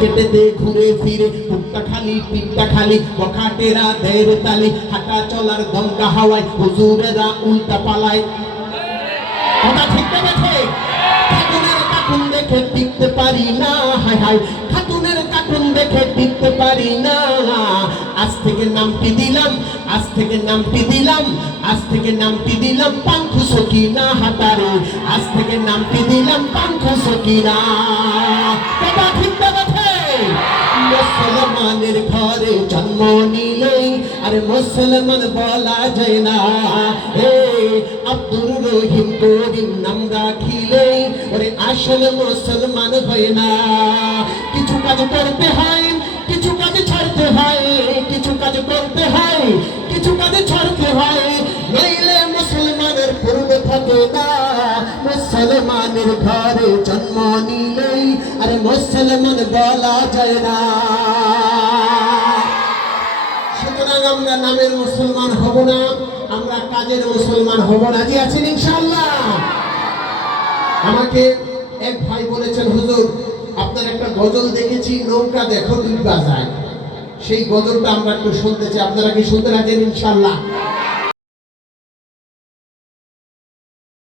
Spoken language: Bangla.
মার্কেটেতে ঘুরে ফিরে বুকটা খালি পিঠটা খালি বখাটেরা দেড় তালি হাঁটা চলার দমকা হাওয়ায় হুজুরেরা উল্টা পালায় কথা ঠিক না ঠিক খাতুনের কাকুন দেখে টিকতে পারি না হায় হায় খাতুনের কাকুন দেখে টিকতে পারি না আজ থেকে নামটি দিলাম আজ থেকে নামটি দিলাম আজ থেকে নামটি দিলাম পাঙ্খু সকিনা হাতারে আজ থেকে নামটি দিলাম পাঙ্খু সকিনা কথা ঠিক না ঠিক মুসলমানের ঘরে জন্ম নিলেই আরে মুসলমান বলা যায় না এ আব্দুর রহিম করিম নাম রাখিলেই ওরে আসল মুসলমান হয় না কিছু কাজ করতে হয় কিছু কাজ ছাড়তে হয় কিছু কাজ করতে হয় কিছু কাজ ছাড়তে হয় নইলে মুসলমানের পূর্ণ থাকে না মুসলমানের ঘরে জন্ম নিলেই আরে মুসলমান বলা যায় না সুতরাং আমরা নামের মুসলমান হব না আমরা কাজের মুসলমান হব রাজি আছেন ইনশাআল্লাহ আমাকে এক ভাই বলেছেন হুজুর আপনার একটা গজল দেখেছি নৌকা দেখো ডুববা যায় সেই গজলটা আমরা একটু শুনতে চাই আপনারা কি শুনতে রাজি ইনশাআল্লাহ